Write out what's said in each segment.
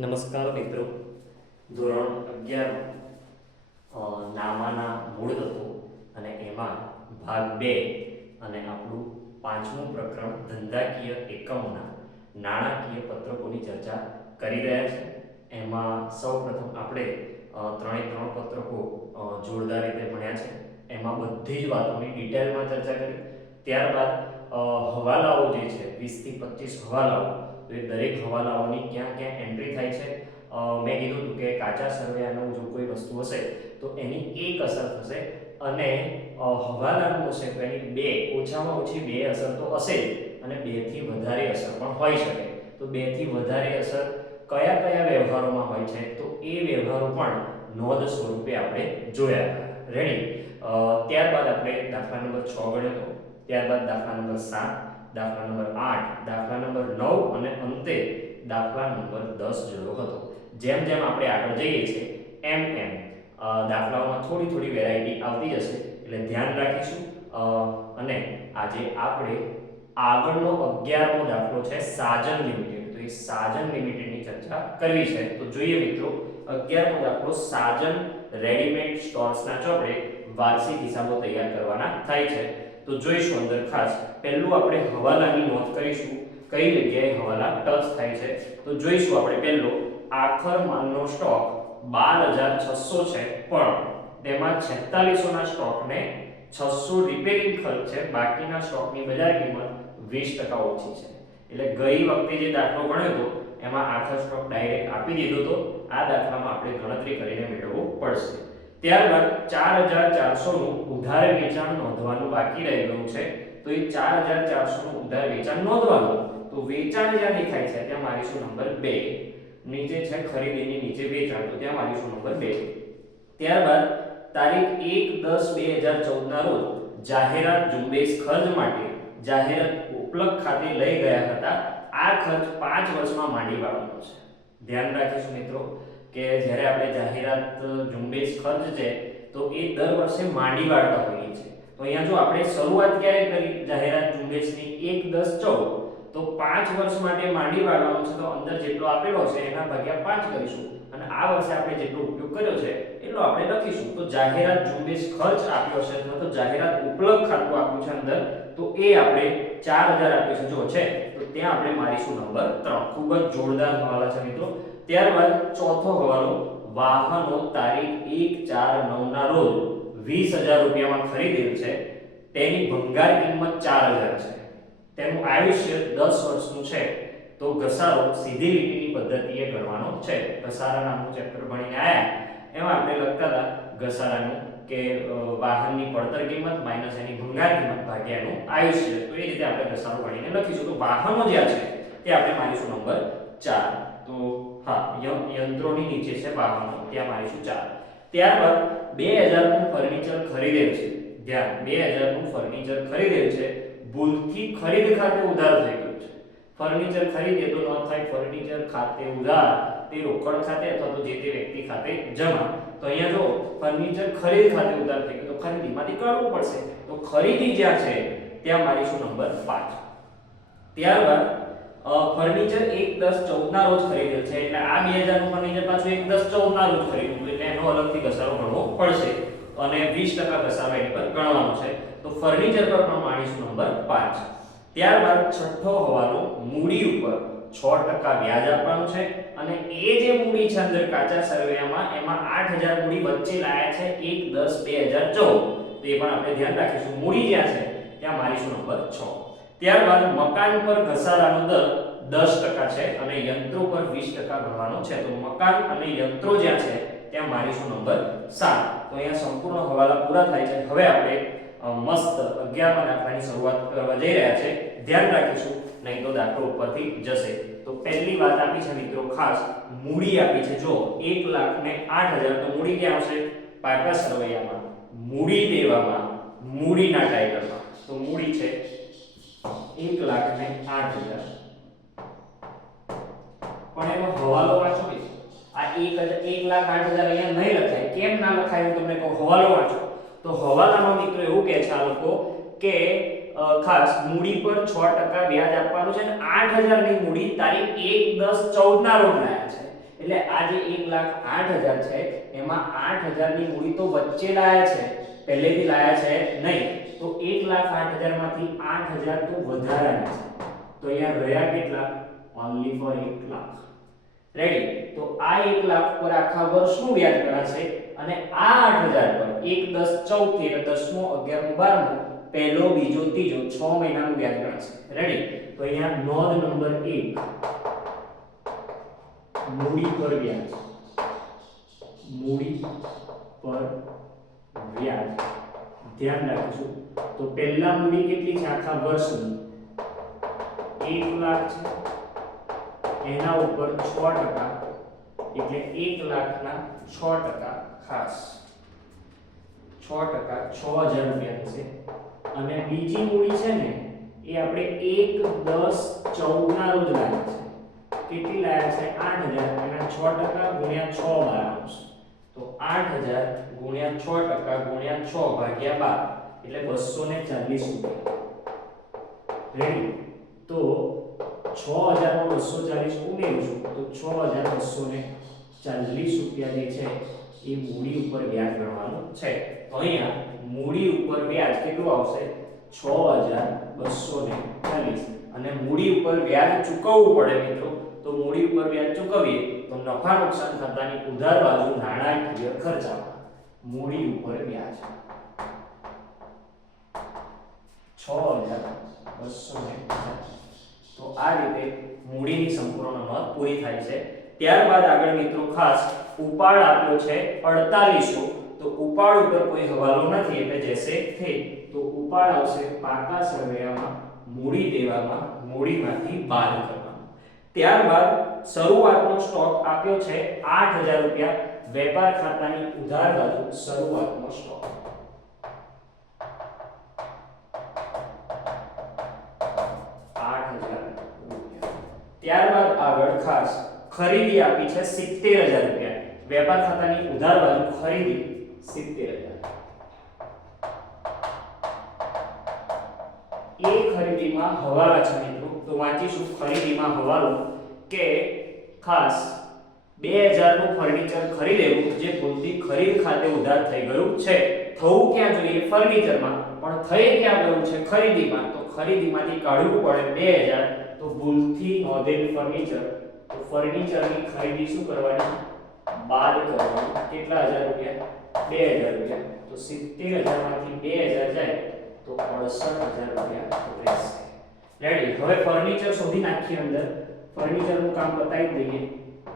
નમસ્કાર મિત્રો, ધોરણ 11 નામાના મૂળ તત્વો અને એમાં ભાગ 2 અને આપણું પાંચમું પ્રકરણ ધંધાકીય એકમોના નાણાકીય પત્રકોની ચર્ચા કરી રહ્યા છે. એમાં સૌપ્રથમ આપણે ત્રણે ત્રણ પત્રકો જોરદાર રીતે ભણ્યા છે. એમાં બધી જ વાતોની ડિટેલમાં ચર્ચા કરી. ત્યારબાદ હવાલાઓ જે છે 20 થી 25 હવાલાઓ, તો એ દરેક હવાલાઓની ક્યાં ક્યાં એન્ટ્રી થાય છે. મેં કીધું હતું કે કાચા સરવૈયાનું જો કોઈ વસ્તુ હશે તો એની એક અસર થશે અને હવાલાનું હશે તો એની બે, ઓછામાં ઓછી બે અસર તો હશે જ અને બે થી વધારે અસર પણ હોઈ શકે. તો બે થી વધારે અસર કયા કયા વ્યવહારોમાં હોય છે તો એ વ્યવહારો પણ નોંધ સ્વરૂપે આપણે જોયા હતા. રેડી? ત્યારબાદ આપણે દાખલા નંબર 6 ગણ્યો હતો. ત્યારબાદ દાખલા નંબર 7, દાખલા નંબર 8, દાખલા નંબર 9 અને અંતે દાખલા નંબર 10 જોયો હતો. જેમ જેમ આપણે આગળ જઈએ છીએ એમ એમ દાખલાઓમાં થોડી થોડી વેરાયટી આવતી જશે, એટલે ધ્યાન રાખીશું. અને આજે આપણે આગળનો 11મો દાખલો છે સાજન લિમિટેડ. તો એ સાજન લિમિટેડની ચર્ચા કરવી છે. તો જોઈએ મિત્રો, 11મો દાખલો સાજન રેડીમેડ સ્ટોર્સના ચોપડે વાર્ષિક હિસાબો તૈયાર કરવાના થાય છે. તો જોઈશું અંદર ખાસ પહેલું આપણે હવાલાની નોંધ કરીશું, કઈ જગ્યાએ હવાલા ટચ થાય છે. તો જોઈશું આપણે પહેલો આખર માલનો સ્ટોક 12600 છે, પણ તેમાં 4600 ના સ્ટોકને 600 રિપેરિંગ ખર્ચ છે, બાકીના સ્ટોકની બજાર કિંમત 20% ઓછી છે. એટલે ગઈ વખતે જે દાખલો ગણ્યો હતો એમાં આખર સ્ટોક ડાયરેક્ટ આપી દીધો હતો. આ દાખલામાં આપણે ગણતરી કરીને મેળવવું પડશે. ત્યારબાદ 4400 નું ઉધાર વેચાણ નોંધવાનું બાકી રહી ગયું છે. તો એ 4400 નું ઉધાર વેચાણ નોંધવાનું, તો વેચાણ જ્યાં દેખાય છે ત્યાં મારીશું નંબર 2. નીચે છે ખરીદીની નીચે વેચાણ, તો ત્યાં મારીશું નંબર 2. ત્યારબાદ તારીખ 1/10/2014 ના રોજ જાહેરાત ઝુંબેશ ખર્ચ માટે જાહેરાત ઉપલબ્ધ ખાતે લઈ ગયા હતા. આ ખર્ચ 5 વર્ષમાં માંડી વાળવાનો છે. ધ્યાન રાખીશું મિત્રો કે જ્યારે આપણે જાહેરાત ઝુંબેશ ખર્ચ છે તો એ દર વર્ષે માંડી વાળતા હોઈએ છીએ. તો અહીંયા જો આપણે શરૂઆત ક્યારે કરી જાહેરાત ઝુંબેશની 1/10/14, તો 5 વર્ષ માટે માંડી વાળવાનું છે. તો અંદર જેટલો આપેલો છે એના ભાગ્યા 5 કરીશું અને આ વર્ષે આપણે જેટલો ઉપયોગ કર્યો છે એટલો આપણે લખીશું. તો જાહેરાત ઝુંબેશ ખર્ચ આપ્યો છે અથવા તો જાહેરાત ઉપલબ્ધ ખાતું આપ્યું છે અંદર, તો એ આપણે 4000 આપ્યું છે જો છે, તો ત્યાં આપણે મારીશું નંબર 3. ખૂબ જ જોરદાર હવાલા છે મિત્રો. ત્યારબાદ ચોથો હવાલો વાહનો તારીખ 1/4/9 ના રોજ 20000 રૂપિયામાં ખરીદેલ છે, તેની ભંગાર કિંમત 4000 છે, તેનું આયુષ્ય 10 વર્ષનું છે. તો ઘસારો સીધી લીટીની પદ્ધતિએ ગણવાનો છે. ઘસારા નામનું ચેપ્ટર ભણીને આયા એમાં આપણે લખતા હતા ઘસારાનું કે વાહનની પડતર કિંમત માઈનસ એની ભંગાર કિંમત ભાગ્યા એનું આયુષ્ય. તો એ રીતે આપણે ઘસારો ગણીને લખીશું. તો વાહનો જ્યાં છે તે આપણે મારીશું નંબર 4. તો હા, યંત્રોની નીચે છે વાહનો, ત્યાં મારીશું 4. ત્યારબાદ 2000 નું ફર્નિચર ખરીદેલ છે. ધ્યાન, 2000 નું ફર્નિચર ખરીદેલ છે, ભૂલથી ખરીદ ખાતે ઉધાર થઈ ગયું છે. ફર્નિચર ખરીદે તો ન થાય ફર્નિચર ખાતે ઉધાર, તે રોકડ ખાતે અથવા તો જે તે વ્યક્તિ ખાતે જમા. તો અહીંયા જો ફર્નિચર ખરીદ ખાતે ઉધાર થઈ ગયું તો ખરીદીમાંથી કાઢવું પડશે. તો ખરીદી જ્યાં છે ત્યાં મારીશું નંબર 5. ત્યારબાદ ફર્નિચર 1/10/14 ના રોજ ખરીદેલ છે, એટલે આ 2000 નું ફર્નિચર પાછું 1/10/14 ના રોજ ખરીદ્યું, એટલે એનો અલગથી ઘસારો ગણવો પડશે અને 20% ઘસારો એની પર ગણવાનો છે. તો ફર્નિચર પર પણ માણીશું નંબર 5. ત્યારબાદ છઠ્ઠો હવાલો મૂડી ઉપર 6% વ્યાજ આપવાનું છે અને એ જે મૂડી છે અંદર કાચા સરવૈયામાં એમાં 8000 મૂડી વચ્ચે લાયા છે 1/10/2014. તો એ પણ આપણે ધ્યાન રાખીશું. મૂડી જ્યાં છે ત્યાં મારીશું નંબર 6. ત્યારબાદ મકાન પર ઘસારાનો દર 10% છે અને યંત્રો પર 20% ગણવાનો છે. તો મકાન અને યંત્રો જ્યાં છે ત્યાં મારીશું નંબર 7. તો અહીંયા સંપૂર્ણ હવાલા પૂરા થાય છે. હવે આપણે મસ્ત 11મા દાખલાની શરૂઆત કરવા જઈ રહ્યા છે. ધ્યાન રાખીશું, નહીં તો દાખલો ઉપરથી જશે. તો પહેલી વાત આપી છે મિત્રો ખાસ, મૂડી આપી છે. જો 1,08,000, તો મૂડી ક્યાં આવશે? પાકા સરવૈયામાં, મૂડી દેવામાં, મૂડીના ટાઈટલમાં. તો મૂડી છે 1,08,000, પણ એનો હવાલો વાંચો કે આ 1,08,000 અહીંયા નહીં લખાય. કેમ ના લખાય હું તમને કહું. હવાલો વાંચો. તો હવાલામાં મિત્રો એવું કહે છે આ લોકો કે ખાસ મૂડી પર 6% વ્યાજ આપવાનું છે અને 8000 ની મૂડી તારીખ 1/10/14 ના રોજ લાયા છે. એટલે આ જે 1,08,000 છે એમાં 8,000 ની મૂડી તો વચ્ચે લાયા છે, પહેલેથી લાયા છે નહીં, તો 1,08,000 માંથી 8,000 તો વધારાના છે, તો અહીંયા રહ્યા કેટલા? Only four 1 lakh. રેડી? તો આ 1 લાખ પર આખા વર્ષનું વ્યાજ ગણાશે અને આ 8,000 પર 1 10 14 એટલે 10મો 11મો 12મો પહેલો બીજો ત્રીજો 6 મહિનાનું વ્યાજ ગણાશે. રેડી? તો અહીંયા નોંધ નંબર 1 મૂડી પર વ્યાજ, મૂડી પર વ્યાજ ધ્યાન રાખીશું. તો પહેલા મૂડી કેટલી છે આખા વર્ષની? 1 લાખ છે, એના ઉપર 6% એટલે 1 લાખના 6% ખાસ 6% 6000 રૂપિયા થશે. અને બીજી મૂડી છે ને એ આપણે 1 10 14 ના રોજ લાવ્યા છે. કેટલી લાવ્યા છે? 8,000 એના 6% ગુણ્યા 6 બાર આવશે. તો 8,000 ગુણ્યા 6% ગુણ્યા 6 ભાગ્યા 12 એટલે 240 રૂપિયા. રેડી? તો 6,000 માં 240 ઉમેરીશું તો 6,240 રૂપિયા જે છે એ મૂડી ઉપર વ્યાજ ગણવાનું છે. તો અહીંયા મૂડી ઉપર વ્યાજ કેટલું આવશે? 6,240. અને મૂડી ઉપર વ્યાજ ચૂકવવું પડે મિત્રો, તો મૂડી ઉપર વ્યાજ ચૂકવીએ તો નફા નુકસાન ખાતાની ઉધાર બાજુ નાણાકીય ખર્ચામાં મૂડી ઉપર વ્યાજ 6,240. તો આ રીતે મૂડીની સંપૂર્ણ નોંધ પૂરી થાય છે. ત્યારબાદ આગળ મિત્રો ખાસ ઉપાડ આપ્યો છે 4800. તો ઉપાડ ઉપર કોઈ હવાલો નથી એટલે જશે થે. તો ઉપાડ આવશે પાકા સરવૈયામાં મૂડી દેવામાં મૂડીમાંથી બાદ કરવાનું. ત્યારબાદ શરૂઆતનો સ્ટોક આપ્યો છે 8,000 રૂપિયા, વેપાર ખાતાની ઉધાર બાજુ શરૂઆતનો સ્ટોક 8,000 રૂપિયા. ત્યારબાદ આગળ ખાસ ખરીદી આપી છે 70,000 રૂપિયા, વેપાર ખાતાની ઉધાર બાજુ ખરીદી 70,000. એ ખરીદીમાં હવાલા છે મિત્રો, તો વાંચીશું ખરીદીમાં હવાલો કે ખાસ 2,000 નું ફર્નિચર ખરીદેલું જે ભૂલથી ખરીદ ખાતે ઉધાર થઈ ગયું છે. થવું ક્યાં જોઈએ? ફર્નિચરમાં, પણ થઈ ક્યાં ગયું છે? ખરીદીમાં. તો ખરીદીમાંથી કાઢવું પડે 2,000, તો ભૂલથી નોંધેલ ફર્નિચર, તો ફર્નિચરની ખરીદી શું કરવાની? બાદ કરવાની. કેટલા હજાર રૂપિયા? 2,000 રૂપિયા. તો 70,000 માંથી 2,000 જાય તો 68,000 રૂપિયા રહેશે. રેડી? હવે ફર્નિચર શોધી નાખીએ અંદર, ફર્નિચરનું કામ બતાવી દઈએ.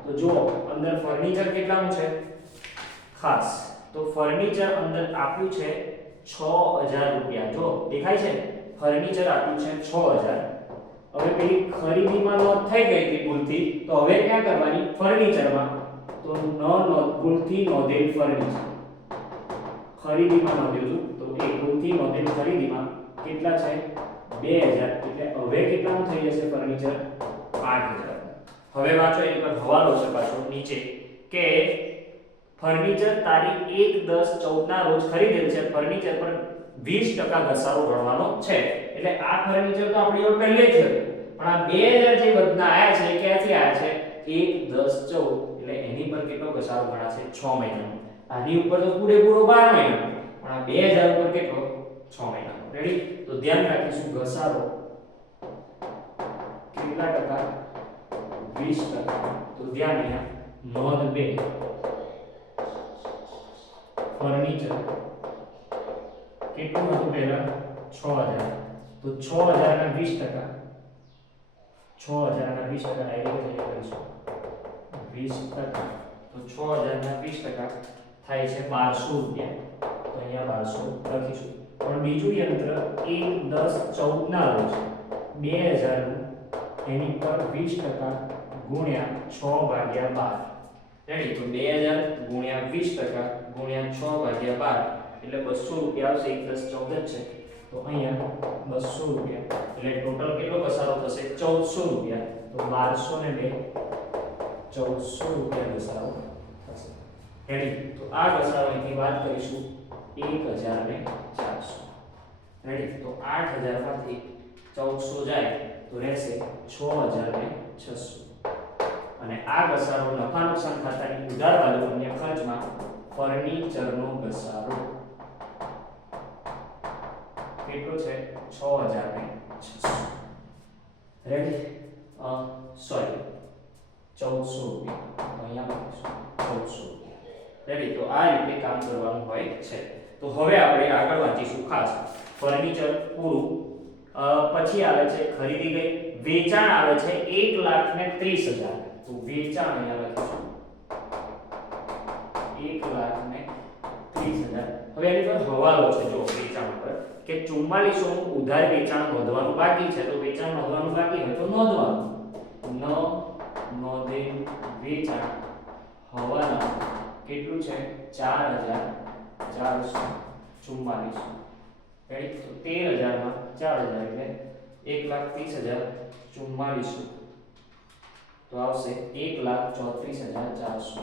તો જો અંદર ફર્નિચર કેટલાનું છે ખાસ, તો ફર્નિચર અંદર આપ્યું છે 6,000 રૂપિયા. જો દેખાય છે ફર્નિચર આપ્યું છે 6,000. હવે પેલી ખરીદીમાં નોંધ થઈ ગઈ હતી ભૂલથી, તો હવે ક્યાં કરવાની? ફર્નિચરમાં. તો ભૂલથી નોંધેલ ફર્નિચર ખરીદીમાં નોંધેલું, તો એ ભૂલથી નોંધેલ ખરીદીમાં કેટલા છે? 2,000. એટલે હવે કેટલાનું થઈ જશે ફર્નિચર? 8,000. હવે વાંચો એની પર હવાલો છે પાછો નીચે કે ફર્નિચર તારીખ 1/10/14 ના રોજ ખરીદેલ છે, ફર્નિચર પર 20% ઘસારો ગણવાનો છે. એટલે આ ફર્નિચર તો આપણી જોડે પહેલે જ હતું, પણ આ 2,000 જે વધના આયા છે એ ક્યાંથી આયા છે? 1/10/14 એટલે એની પર કેટલો ઘસારો ગણાશે? 6 મહિનાનો. આની ઉપર તો પૂરેપૂરો 12 મહિનાનો, પણ આ 2,000 ઉપર કેટલો? 6 મહિનાનો. રેડી? તો ધ્યાન રાખીશું ઘસારો કેટલા ટકા? 20%. તો ધ્યાન અહીંયા નોંધ 2 ફર્નિચર કેટલું હતું પહેલા? 6,000. તો 6,000 ના 20%, 6,000 ના 20% ડાયરેક્ટ લઈ કરીશું 20%. તો 6,000 ના 20% થાય છે 1,200 રૂપિયા. તો અહીંયા 1,200 લખીશું. પણ બીજું યંત્ર 1/10/14 ના રોજ 2,000 નું એની પર 20% ગુણ્યા 6/12. રેડી? તો 2,000 ગુણ્યા 20% ગુણ્યા 6/12 એટલે 200 રૂપિયા આવશે. 1/10/14 છે, તો અહીંયા 200 રૂપિયા એટલે ટોટલ કેટલો ઘસારો થશે? 1,400 રૂપિયા. તો 1,200 ને 2 1,400 રૂપિયા ઘસારો થશે. રેડી? તો આ ઘસારોની વાત કરીશું 1,400. રેડી? તો 8,000 માંથી 1,400 જાય તો રહેશે 6,600. અને આ ઘસારો નફા નુકસાન ખાતાની ઉધાર બાજુ અન્ય ખર્ચમાં ફર્નિચરનો ઘસારો કેટલો છે 6600 રેડી સોરી 1400 રૂપિયા અહીંયા લખીશું 1400 રેડી તો આ રીતે કામ કરવાનું હોય છે તો હવે આપણે આગળ વાંચીશું ખાસ ફર્નિચર પૂરું પછી આવે છે ખરીદી ગઈ વેચાણ આવે છે 1,30,000 તો વેચાણ અહીંયા લખીશું 1,30,000 હવે એની પર હવાલો છે જો વેચાણ પર કે 4400 નું ઉધાર વેચાણ નોંધવાનું બાકી છે તો વેચાણ નોંધવાનું બાકી હોય તો નોંધવાનું ન નોંધેલ વેચાણ હવાલા કેટલું છે 4,444 રેડી તો 13,000 માં 4,000 એટલે 1,30,044 તો આવશે 1,34,400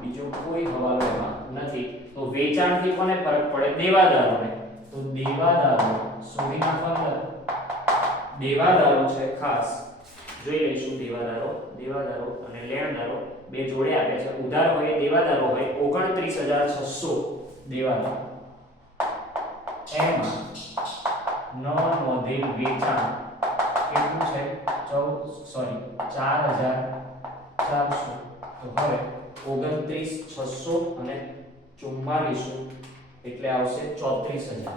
બીજો કોઈ હવાલો એમાં નથી તો વેચાણથી કોને ફરક પડે દેવાદારોને તો દેવાદારો શોધી નાખવાના દેવાદારો છે ખાસ જોઈ લઈશું દેવાદારો અને લેણદારો બે જોડે આપ્યા છે ઉધાર હોય દેવાદારો હોય 29,600 દેવાદારો એમાં ન નોંધેલ વેચાણ કેટલું છે 4,400 તો હવે 29,600 અને 4400 એટલે આવશે 34,000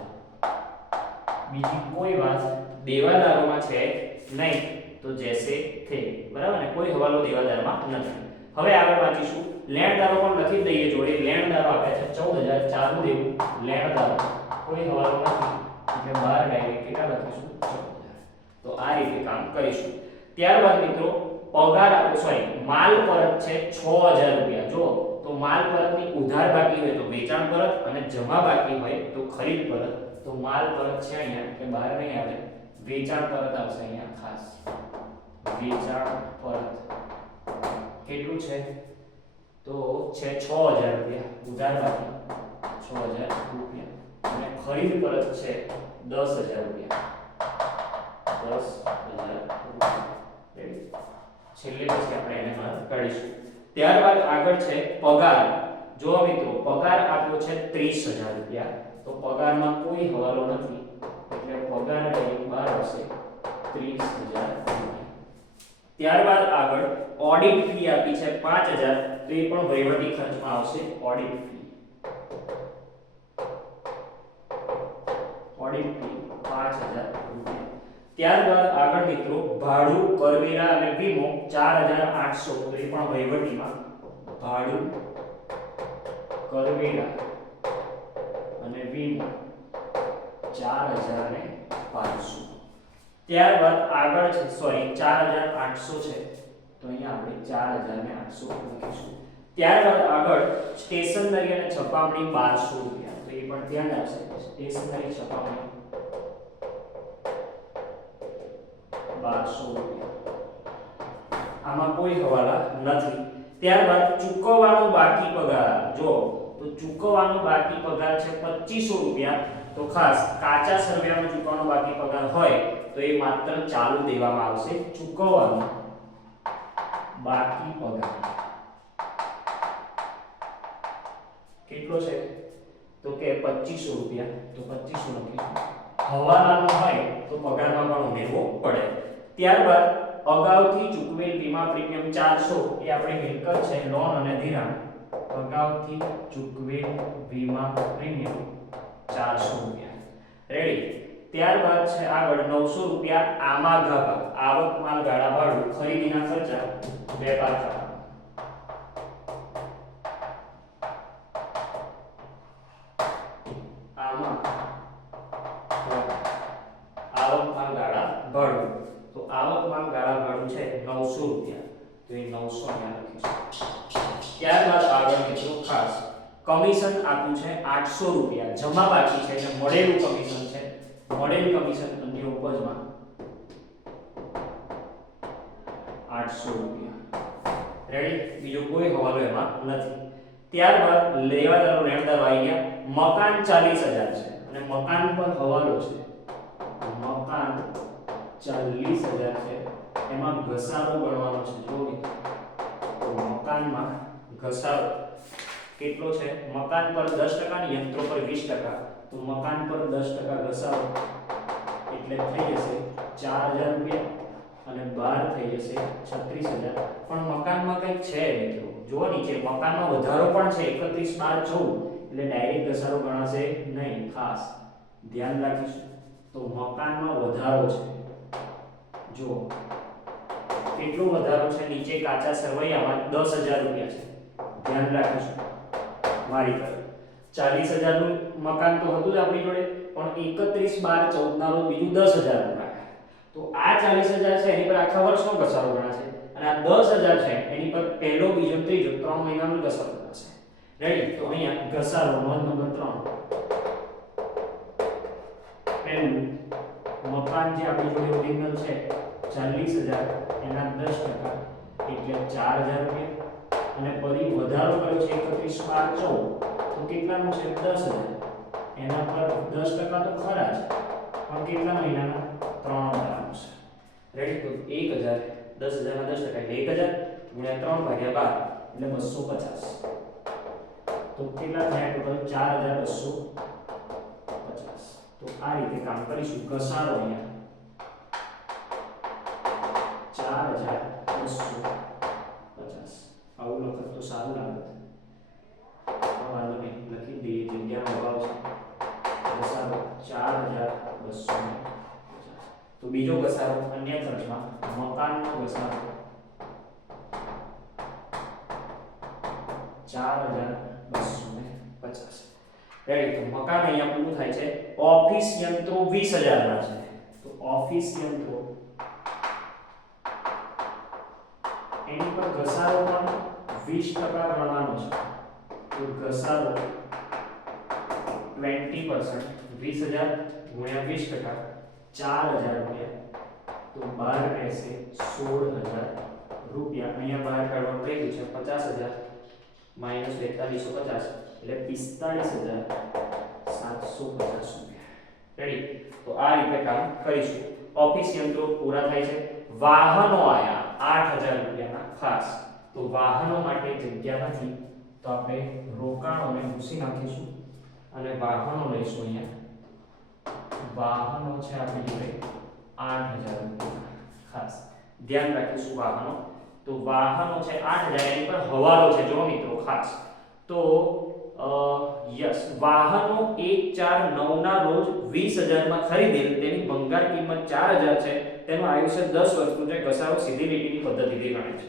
બીજી કોઈ વાત દેવાદારોમાં છે નહીં તો જैसे थे બરાબર ને કોઈ હવાલો દેવાદારમાં નથી હવે આગળ વાંચીશું લેણદારો પણ લખી દઈએ જોડે લેણદારો આપ્યા છે 14,000 ચાલુ દેવું લેણદારો કોઈ હવાલો નથી એટલે 12 ડાયરેક્ટ કેટલા લખીશું 14,000 તો આ રીતે કામ કરીશું ત્યારબાદ મિત્રો પગાર સોરી માલ પરત છે 6,000 રૂપિયા જો તો માલ પરતની ઉધાર બાકી હોય તો વેચાણ પરત અને જમા બાકી હોય તો ખરીદ પરત તો માલ પરત છે અહીંયા કે બહાર નહીં આવે વેચાણ પરત આવશે અહીંયા ખાસ વેચાણ પરત કેટલું છે તો છે 6,000 રૂપિયા ઉધાર બાકી 6,000 રૂપિયા અને ખરીદ પરત છે 10,000 રૂપિયા 10,000 રૂપિયા છેલ્લે પછી આપણે એને બહાર કાઢીશું ત્યારબાદ આગળ છે પગાર જો મિત્રો પગાર આપ્યો છે 30,000 રૂપિયા તો પગારમાં કોઈ હવાલો નથી એટલે પગાર ડાયરેક્ટ બહાર આવશે 30,000 રૂપિયા ત્યારબાદ આગળ ઓડિટ ફી આપી છે 5,000 તો એ પણ વહીવટી ખર્ચમાં આવશે ઓડિટ ફી 5,000 રૂપિયા ત્યારબાદ આગળ મિત્રો ભાડું કરવેરા અને વીમો 4,800 તો એ પણ વહીવટીમાં ભાડું કરવેરા અને વીમો 4,500 ત્યારબાદ આગળ છે સોરી 4,800 છે તો અહીંયા આપણે 4,800 લખીશું ત્યારબાદ આગળ સ્ટેશનરી અને છપામણી 1,200 રૂપિયા તો એ પણ ધ્યાન આપશે સ્ટેશનરી છપામણી 1,200 રૂપિયા આમાં કોઈ હવાલા નથી ત્યારબાદ ચૂકવવાનો બાકી પગાર જો તો ચૂકવવાનો બાકી પગાર છે 2,500 રૂપિયા તો ખાસ કાચા સરવૈયાનો ચૂકવવાનો બાકી પગાર હોય તો એ માત્ર ચાલુ દેવામાં આવશે ચૂકવવાનો બાકી પગાર કેટલો છે તો કે 2,500 રૂપિયા તો 2,500 લખીશું હવાલાનો હોય તો પગારમાં પણ ઉમેરવો પડે ત્યારબાદ અગાઉથી ચૂકવેલ વીમા પ્રીમિયમ 400 એ આપણી મિલકત છે લોન અને ધિરાણ અગાઉથી ચૂકવેલ વીમા પ્રીમિયમ 400 રૂપિયા રેડી ત્યારબાદ છે આગળ 900 રૂપિયા આમા ગાભા આવક માલ ગાળા ભાડું ખરીદીના ખર્ચા વેપાર ખાતા આમાં આવક માલ ગાળા ભાડું તો આવક માલ ગાળા ભાડું છે 900 રૂપિયા તો એ 900 અહીંયા લખીશું ત્યારબાદ આગળ મિત્રો ખાસ કમિશન આપ્યું છે 800 રૂપિયા જમા બાકી છે એટલે મળેલું કમિશન છે મળેલ કમિશન અન્ય ઉપજમાં 800 રૂપિયા રેડી બીજો કોઈ હવાલો એમાં નથી ત્યારબાદ લેવાદારો લેણદારો આવી ગયા મકાન 40,000 છે અને મકાન પર હવાલો છે મકાન 40,000 છે એમાં ઘસારો ગણવાનો છે જો મકાનમાં ઘસારો કેટલો છે? મકાન પર 10% અને યંત્રો પર 20%. તો મકાન પર 10% ઘસારો એટલે થઈ જશે 4000 રૂપિયા અને બહાર થઈ જશે 36000. પણ મકાનમાં કંઈક છે મિત્રો, જુઓ નીચે મકાનમાં વધારો પણ છે 31 12 14, એટલે ડાયરેક્ટ ઘસારો ગણાશે નહીં, ખાસ ધ્યાન રાખીશું. તો મકાનમાં વધારો છે, જો કેટલો વધારો છે? નીચે કાચા સરવૈયામાં 10000 રૂપિયા છે, ધ્યાન રાખીશું. મારી પર 40000 નું મકાન તો હતું જ આપણી જોડે, પણ 31 12 14 ના રોજ બીજું 10000 નું રાખ્યા. તો આ 40000 છે એની પર આખા વર્ષનો ઘસારો ગણાશે, અને આ 10000 છે એની પર પહેલો બીજો ત્રીજો 3 મહિનાનો ઘસારો ગણાશે. રેડી? તો અહીંયા ઘસારો નોંધ નંબર 3. પહેલું મકાન જે આપણી જોડે ઓરિજિનલ છે 40000 એના 10% એટલે 4000 રૂપિયા, અને ફરી વધારો કર્યો છે 31 12 14, તો કેટલાનું છે? 10000. એના પર 10% તો ખરા જ, પણ કેટલા મહિનાના? 3 મહિનાનું છે. રેડી? તો 1000 10000 ના 10% એટલે 1000 ગુણ્યા 3 ભાગ્યા 12 એટલે 250. તો કેટલા થયા ટોટલ? 4250. તો આ રીતે કામ કરીશું. ઘસારો અહીંયા 4250. આવું લખત તો સારું લાગે, વાંધો નહીં, લખી દઈએ, જગ્યાનો અભાવ છે. ઘસારો 4250. તો બીજો ઘસારો અન્ય ખર્ચમાં મકાનનો ઘસારો 4250. રેડી? તો મકાન અહીંયા પૂરું થાય છે. ઓફિસ યંત્રો 20000 ના છે, તો ઓફિસ યંત્રો એની પર ઘસારો પણ 20% ગણવાનો છે. તો ઘસારો 20%, 20000 ગુણ્યા 20%, 4000 રૂપિયા. તો બહાર રહેશે 16000 રૂપિયા. અહીંયા બહાર કાઢવાનું કહ્યું છે 50000 માઈનસ 4250 એટલે 45750 રૂપિયા. રેડી? તો આ રીતે કામ કરીશું. ઓફિસ યંત્રો પૂરા થાય છે. વાહનો આયા 8000 રૂપિયાના, ખાસ. તો વાહનો માટે જગ્યા નથી, તો આપણે રોકાણોને ભૂસી નાખીશું અને વાહનો લઈશું. અહીંયા વાહનો છે આપણી જોડે 8000 રૂપિયા, ખાસ ધ્યાન રાખીશું વાહનો. તો વાહનો છે 8000, એની પર હવાલો છે, જો મિત્રો ખાસ. તો યસ, વાહનો 1/4/9 ના રોજ 20000 માં ખરીદેલ, તેની ભંગાર કિંમત 4000 છે, તેનું આયુષ્ય 10 વર્ષનું છે. ઘસારો સીધી લીટીની પદ્ધતિથી ગણાય છે,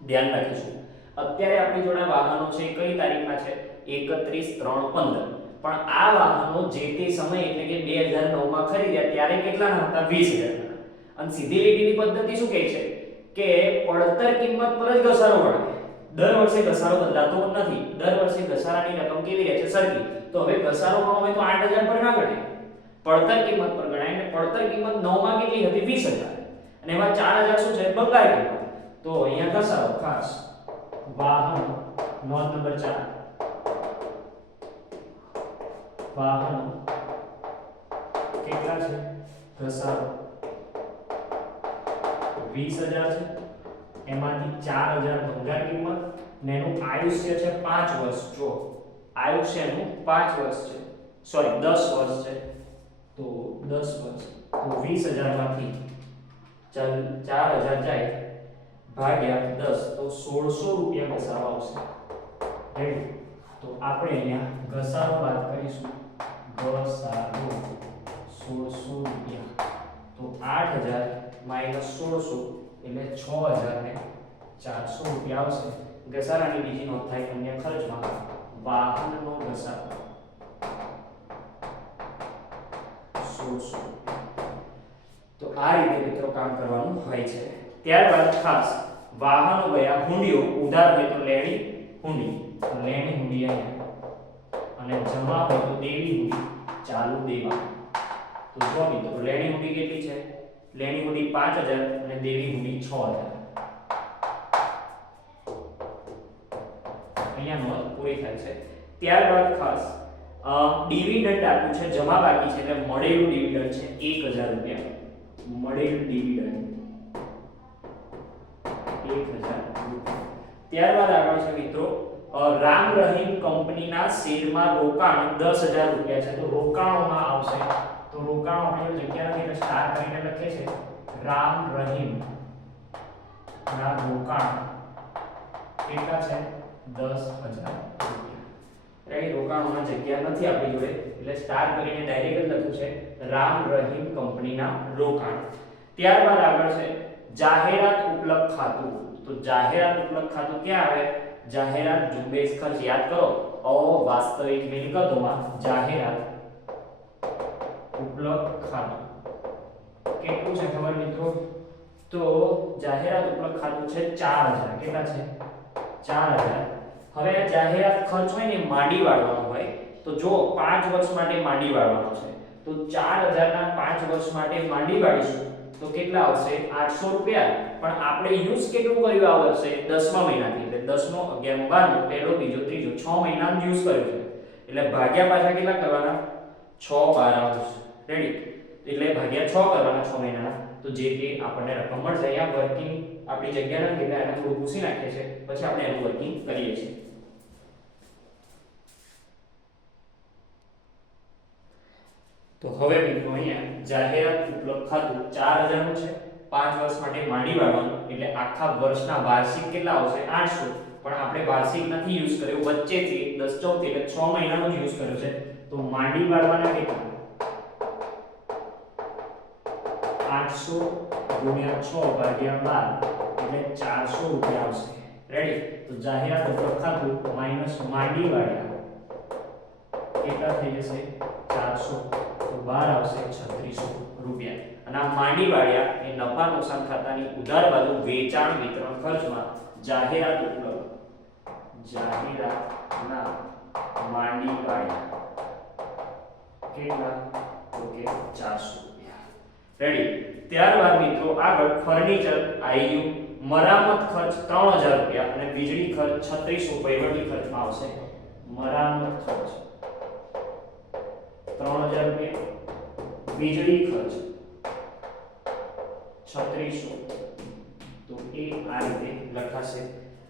ધ્યાન રાખીશું. અત્યારે આપણી જોડે વાહનો છે કઈ તારીખના છે? 31/3/15. પણ આ વાહનો જે તે સમય એટલે કે 2009 માં ખરીદ્યા ત્યારે કેટલાના હતા? 20000 ના. અને સીધી લીટીની પદ્ધતિ શું કહે છે કે પડતર કિંમત પર જ ઘસારો ગણાય. દર વર્ષે ઘસારો બદલાતો નથી, દર વર્ષે ઘસારાની રકમ કેવી રહે છે? સરખી. તો હવે ઘસારો ગણવો હોય તો 8000 પર ના ગણાય, પડતર કિંમત પર ગણાય. અને પડતર કિંમત 9 માં કેટલી હતી? 20000, અને એમાં 4000 શું છે? ભંગાર કિંમત. તો અહીંયા ઘસારો ખાસ વાહનો, નોંધ નંબર 4, વાહનો કેટલા છે? ઘસારો 20000 છે, એમાંથી 4000 ભંગાર કિંમત, ને એનું આયુષ્ય છે 5 વર્ષ. જો આયુષ્યનું 5 વર્ષ છે, સોરી 10 વર્ષ છે. તો 10 વર્ષ, તો 20000 માંથી 4000 જાય ભાગ્યા 10, તો 1600 રૂપિયા ઘસારો આવશે. રેડી? તો આપણે અહીંયા ઘસારો બાદ કરીશું. ઘસારો 1600 રૂપિયા. તો 8000 માઈનસ 1600 એટલે 6400 રૂપિયા આવશે. ઘસારાની બીજી નોંધ થાય અન્ય ખર્ચમાં વાહનનો ઘસારો 1600. તો આ રીતે મિત્રો કામ કરવાનું હોય છે. ત્યારબાદ ખાસ વાહનો ગયા હુંડીઓ, ઉધાર હોય તો લેણી હુંડી, લેણી હુંડી અહીંયા, અને જમા હોય તો દેવી હુંડી, ચાલુ દેવા. તો જો મિત્રો લેણી હુંડી કેટલી છે? લેણી હુંડી 5000 અને દેવી હુંડી 6000. અહીંયા નોંધ પૂરી થાય છે. ત્યારબાદ ખાસ ડિવિડન્ડ આપ્યું છે, જમા બાકી છે, એટલે મળેલું ડિવિડન્ડ છે 1000 રૂપિયા. મળેલું ડિવિડન્ડ 1000 રૂપિયા. ત્યારબાદ આગળ છે મિત્રો રામ રહીમ કંપનીના શેરમાં રોકાણ 10,000 રૂપિયા છે, તો રોકાણોમાં આવશે, તો રોકાણો આપણે જગ્યા નથી એટલે સ્ટાર કરીને લખીએ છે રામ રહીમ ના રોકાણ કેટલા છે 10,000 રૂપિયા। એ રોકાણોમાં જગ્યા નથી આપણી જોડે એટલે સ્ટાર કરીને ડાયરેક્ટ જ લખ્યું છે રામ રહીમ કંપનીના રોકાણ। ત્યારબાદ આગળ છે જાહેરાત ઉપલબ્ધ ખાતું, તો જાહેરાત ઉપલબ્ધ ખાતું ક્યાં આવે? જાહેરાત ઝુંબેશ ખર્ચ યાદ કરો, અવાસ્તવિક મિલકતોમાં જાહેરાત ઉપલબ્ધ ખાતું કેટલું છે ખબર મિત્રો? તો જાહેરાત ઉપલબ્ધ ખાતું છે 4,000, કેટલા છે 4,000। હવે આ જાહેરાત ખર્ચ હોય ને માંડી વાળવાનો હોય, તો જો 5 વર્ષ માટે માંડી વાળવાનો છે, તો 4,000 ના 5 વર્ષ માટે માંડી વાળીશું તો કેટલા આવશે 800 રૂપિયા। પણ આપણે યુઝ કેટલું કર્યું આ વર્ષે 10મા મહિનાથી, એટલે 10 નો 11 12 પહેલો બીજો ત્રીજો 6 મહિનાનો યુઝ કર્યો છે, એટલે ભાગ્યા પાછા કેટલા કરવાના 6 12 રેડી, એટલે ભાગ્યા 6 કરવાના 6 મહિનાના, તો જે તે આપણને રકમ મળશે। અહીંયા વર્કિંગ આપણી જગ્યા નથી એટલે એને થોડું ભૂસી નાખીએ છે, પછી આપણે એનું વર્કિંગ કરીએ છીએ। તો હવે મિત્રો અહીંયા જાહેરાત ઉપલબ્ધ ખાતું 4,000 નું છે, 5 વર્ષ માટે માંડી વાળવાનું, એટલે આખા વર્ષના વાર્ષિક કેટલા આવશે 800, પણ આપણે વાર્ષિક નથી યુઝ કર્યો, વચ્ચેથી 10 14 એટલે 6 મહિનાનો જ યુઝ કર્યો છે, તો માંડી વાળવાના કેટલા 800 ગુણ્યા 6 ભાગ્યા 12 એટલે 400 રૂપિયા આવશે રેડી। તો જાહેરાત ઉપલબ્ધ ખાતું માઈનસ માંડી વાળ્યા કેટલા થઈ જશે 400, તો 12 આવશે 3600 રૂપિયા। અને આ માંડી વાળ્યા એ નફા નુકસાન ખાતાની ઉધાર બાજુ વેચાણ વિતરણ ખર્ચમાં જાહેરાત ઉપલબ્ધ જાહેરાતના માંડી વાળ્યા કેટલા તો કે 400 રૂપિયા રેડી। ત્યારબાદ મિત્રો આગળ ફર્નિચર આવી ગયું, મરામત ખર્ચ 3,000 રૂપિયા અને વીજળી ખર્ચ 3600 વહીવટી ખર્ચમાં આવશે। મરામત ખર્ચ 3,000 રૂપિયા, વીજળી ખર્ચ 3600, તો એ આ રીતે લખાશે।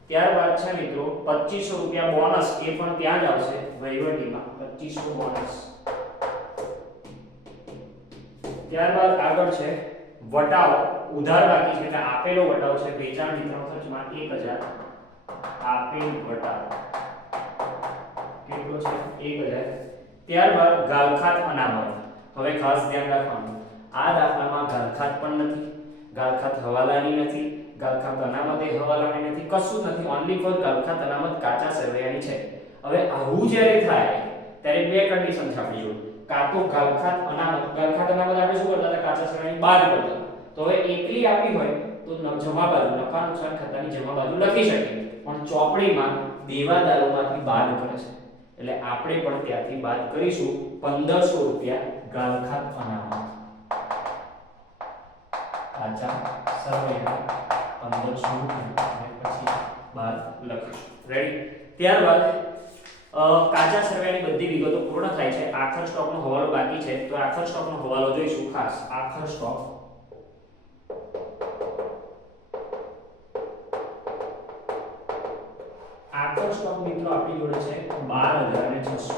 ત્યારબાદ છે મિત્રો 2500 રૂપિયા બોનસ, એ પણ ત્યાં જ આવશે વહીવટીમાં 2500 બોનસ। ત્યારબાદ આગળ છે વટાવ ઉધાર બાકી છે, એટલે આપેલો વટાવ છે વેચાણ વિતરણ ખર્ચમાં 1,000, આપેલ વટાવ કેટલો છે 1,000। ત્યારબાદ ગાલખાત અનામત, હવે ખાસ ધ્યાન રાખવાનું આ દાખલામાં ગાલખાત પણ નથી, ગાલખાત હવાલાની નથી, ગાલખાત અનામત એ હવાલાની નથી, કશું નથી, ઓન્લી ફોર ગાલખાત અનામત કાચા સરવૈયાની છે। હવે આવું જ્યારે થાય ત્યારે બે કન્ડિશન છે આપણી જોડે, કાં તો ગાલખાત અનામત આપણે શું કરતા હતા કાચા સરવૈયાની બાદ કરતા, તો હવે એકલી આપી હોય તો જમા બાજુ નફા નુકસાન ખાતાની જમા બાજુ લખી શકીએ, પણ ચોપડીમાં દેવાદારોમાંથી બાદ કરે છે, એટલે આપણે પણ ત્યાંથી બાદ કરીશું 1500 રૂપિયા ગાલખાત અનામત, કાચા સરવૈયા 1500 રૂપિયા અને પછી બાદ લખીશું રેડી। ત્યારબાદ કાચા સરવૈયાની બધી વિગતો પૂર્ણ થાય છે, આખર સ્ટોકનો હવાલો બાકી છે, તો આખર સ્ટોકનો હવાલો જોઈશું ખાસ। આખર સ્ટોક મિત્રો આપણી જોડે છે 12,600,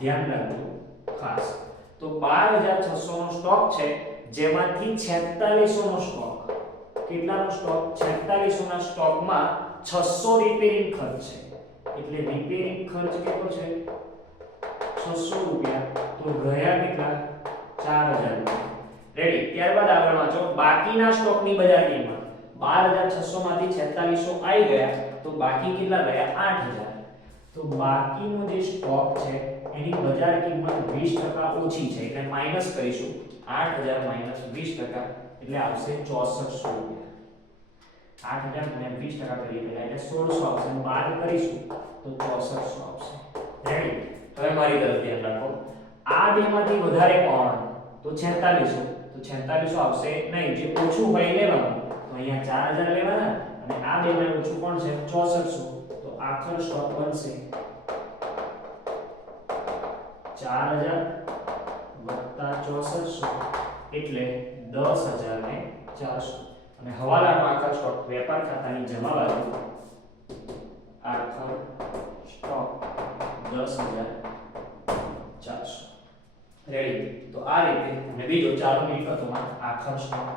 ધ્યાન રાખજો ખાસ। તો 12,600 નો સ્ટોક છે, જેમાંથી 4600 નો સ્ટોક, કેટલાનો સ્ટોક 4600 ના સ્ટોકમાં 600 રિપેરિંગ ખર્ચ છે, એટલે રિપેરિંગ ખર્ચ કેટલો છે 600 રૂપિયા, તો રહ્યા કેટલા 4,000 રૂપિયા રેડી। ત્યારબાદ આગળ વાંચો બાકીના સ્ટોકની બજાર કિંમત, 12,600 માંથી 4600 આવી ગયા, તો બાકી કેટલા રહ્યા 8,000, તો બાકીનો જે સ્ટોક છે એની બજાર કિંમત 20% ઓછી છે, એટલે માઈનસ કરીશું 8,000 માઈનસ 20% એટલે આવશે 6400 રૂપિયા। 8,000 ને 20% કરીએ એટલે 1600 આવશે, બાદ કરીશું તો 6400 આવશે રેડી। હવે મારી તરફ ધ્યાન રાખો, આ બેમાંથી વધારે કોણ તો 4600, તો 4600 આવશે નહીં, જે ઓછું હોય લેવાનું, તો અહીંયા 4,000 લેવાના, અને આ બેમાં ઓછું કોણ છે 6400, તો આખર સ્ટોક બનશે 4,000 વત્તા 6400 એટલે 10,400, અને હવાલાનો આખર સ્ટોક વેપાર ખાતાની જમા બાજુ આખર સ્ટોક 10,400. રેડી. તો આ રીતે અને બીજો ચાલુ મિલકતોમાં આખર સ્ટોક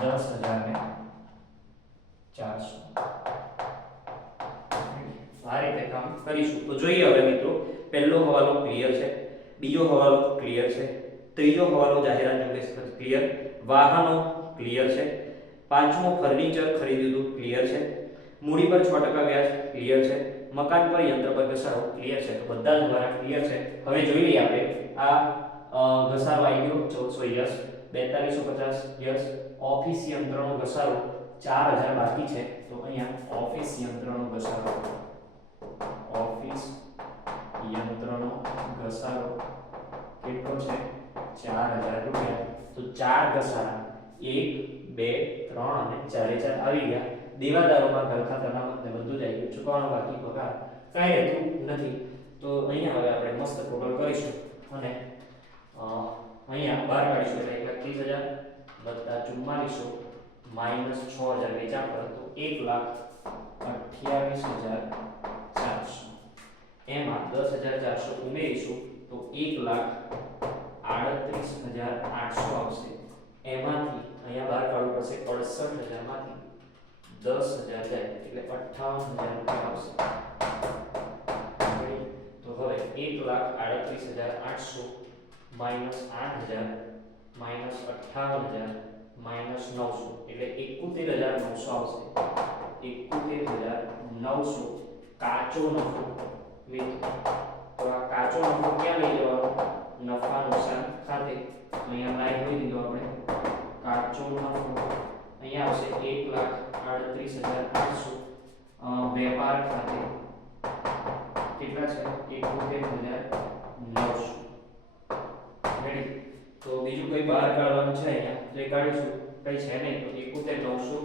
10,400. આ રીતે કામ કરીશું. તો જોઈએ હવે મિત્રો, પહેલો હવાલો ક્લિયર છે, બીજો હવાલો ક્લિયર છે, ત્રીજો હવાલો જાહેરાત નોટિસ ક્લિયર, વાહનો ક્લિયર છે, પાંચમો ફર્નિચર ખરીદ્યું ક્લિયર છે, મૂડી પર 6% વ્યાજ ક્લિયર છે, મકાન પર યંત્ર પર ઘસારો ક્લિયર છે. તો બધા જ દ્વારા ક્લિયર છે. હવે જોઈ લઈએ આપણે આ ઘસારો આવી ગયો 1400 યસ, 4250 યસ, ઓફિસ યંત્રનો ઘસારો 4000 બાકી છે. તો અહીંયા ઓફિસ યંત્રનો ઘસારો, ઓફિસ યંત્રનો ઘસારો કેટલો છે? 4000 રૂપિયા. તો 4 ઘસારા 1 2 3 અને 4 આવી ગયા. દેવાદારોમાં ઘર ખાતાના મતને બધું જ આવી ગયું. ચૂકવવાનો બાકી પગાર કાંઈ રહેતું નથી. તો અહીંયા હવે આપણે મસ્ત ટોટલ કરીશું અને અહીંયા બહાર કાઢીશું એટલે 1,30,000 વત્તા 4400 માઈનસ 6000 વેચાણ પર, તો 1,28,400. એમાં 10,400 ઉમેરીશું તો 1,38,800 આવશે. એમાંથી અહીંયા બહાર કાઢવું પડશે 68,000 માંથી 10,000 જાય એટલે 58,000 આવશે. તો હવે 1,38,800 માઈનસ 8,000 માઈનસ 58,000 માઈનસ 900 એટલે 71,900 આવશે. 71,900 કાચો નફો મિત્રો. તો આ કાચો નફો ક્યાં લઈ જવાનો? નફા નુકસાન ખાતે. અહીંયા લાઈન હોઈ દીધો આપણે કાચો નફો અહીંયા આવશે 1,38,800 વેપાર ખાતે કેટલા છે? 71,900. રેડી. તો બીજું કોઈ બહાર કાઢવાનું છે અહીંયા તો એ કાઢીશું. કઈ છે નહીં. તો 71,900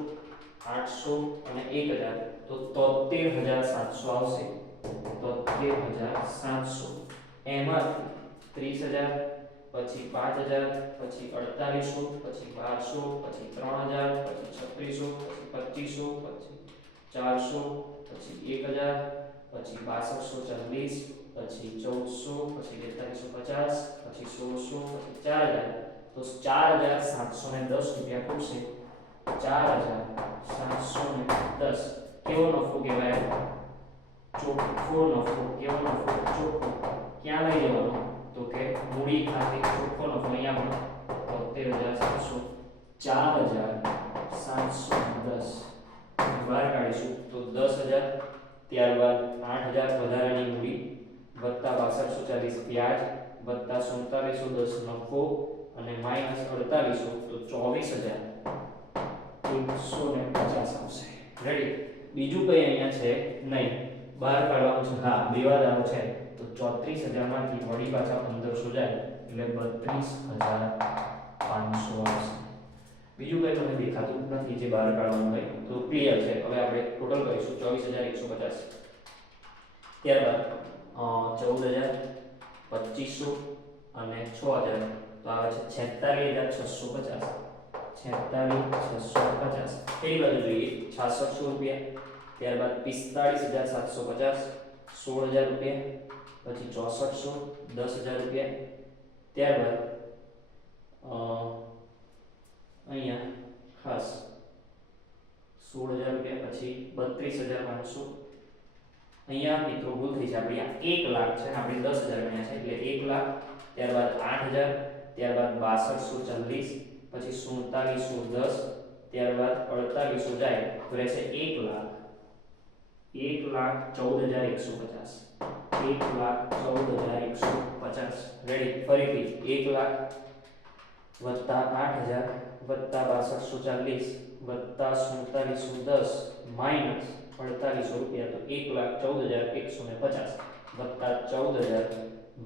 800 અને 1,000 તો 73,700 આવશે. 73,700 એમાંથી 30,000 પછી 5,000 પછી 4800 પછી 1200 પછી 3,000 પછી 3600 પછી 2500 પછી 400 પછી 1,000 પછી 6240 પછી 1400 પછી 4250 પછી 1600 પછી 4,000 તો 4,710 રૂપિયા ખૂટશે. 4,710 કેવો નફો કહેવાય? ચોખ્ખો નફો. કેવો નફો? ચોખ્ખો. ક્યાં લઈ જવાનો? તો કે મૂડી ખાતે ચોખ્ખો નફો. અહીંયા પણ 73,700 4,710 બહાર કાઢીશું તો 10,000 ત્યારબાદ 8,000 વધારાની મૂડી વત્તા 6240 વ્યાજ વત્તા 4710 નફો અને માઈનસ 4800 તો 24,150 આવશે. રેડી. બીજું કઈ અહીંયા છે નહીં. બહાર કાઢવાનું છે. હા, દેવાદારો છે તો 34,000 માંથી વળી પાછા 1500 જાય એટલે 32,500 આવશે. બીજું કઈ મને દેખાતું નથી જે બહાર કાઢવાનું હોય તો ક્લિયર છે. હવે આપણે ટોટલ કરીશું 24,150 ત્યારબાદ 14,000 2500 અને 6,000 તો આવે છે 46,650. 46,650 કઈ બાજુ જોઈએ? 6600 રૂપિયા. ત્યારબાદ 45,750 16,000 રૂપિયા. પછી 6400 10,000 રૂપિયા. ત્યારબાદ અહીંયા ખાસ 16,000 રૂપિયા પછી 32,500. અહીંયા મિત્રો ભૂલ થઈ છે આપણી. આ 1 લાખ છે ને આપણે 10,000 ગણ્યા છે એટલે 1 લાખ. ત્યારબાદ 8,000 ત્યારબાદ 6240 પછી 4710 ત્યારબાદ 4800 જાય તો રહેશે 1 લાખ. 1,14,150. 1,14,150. રેડી. ફરીથી 1 લાખ વત્તા 8,000 વત્તા 6240 વત્તા 4710 માઈનસ 4800 રૂપિયા તો 1,14,150 વત્તા 14,000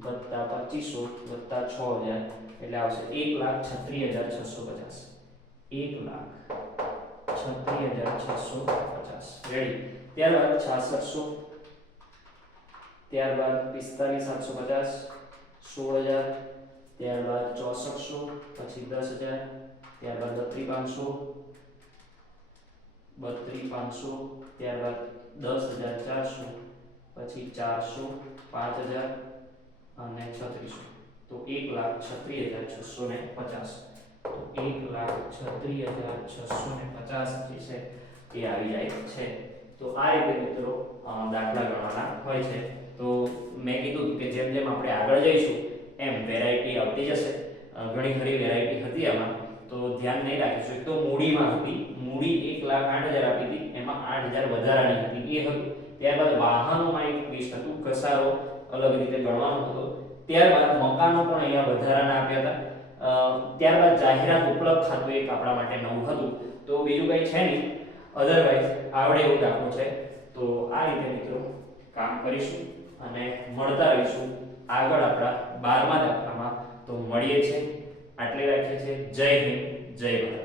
વત્તા 2500 વત્તા 6,000 એટલે આવશે 1,36,650. 1,36,650. રેડી. ત્યારબાદ 6600 ત્યારબાદ 45,750 16,000 ત્યારબાદ 6400 પછી 10,000 ત્યારબાદ 32,500 32,500, ત્યારબાદ 10,400, પછી 400, 5,000 અને 3600. તો 1,36,650. તો 1,36,650 જે છે એ આવી જાય છે. તો આ રીતે મિત્રો દાખલા ગણવાના હોય છે. તો મેં કીધું કે જેમ જેમ આપણે આગળ જઈશું એમ વેરાયટી આવતી જશે. ઘણી ખરી વેરાયટી હતી આમાં, તો ધ્યાન નહીં રાખીશું. એક તો મૂડીમાં હતી, મૂડી 1,08,000 આપી હતી, એમાં 8,000 વધારાની હતી, એ હતું. ત્યારબાદ વાહનોમાં એક લિસ્ટ હતું, ઘસારો અલગ રીતે ગણવાનો હતો. ત્યારબાદ મકાનો પણ અહીંયા વધારાના આપ્યા હતા. ત્યારબાદ જાહેરાત ઉપલબ્ધ ખાતું એક આપણા માટે નવું હતું. તો બીજું કંઈ છે નહીં, અધરવાઇઝ આવડે એવું દાખલો છે. તો આ રીતે મિત્રો કામ કરીશું અને મળતા રહીશું આગળ આપણા 12મા દાખલામાં. તો મળીએ છીએ, આટલે રાખીએ છીએ. જય હિન્દ, જય ભારત.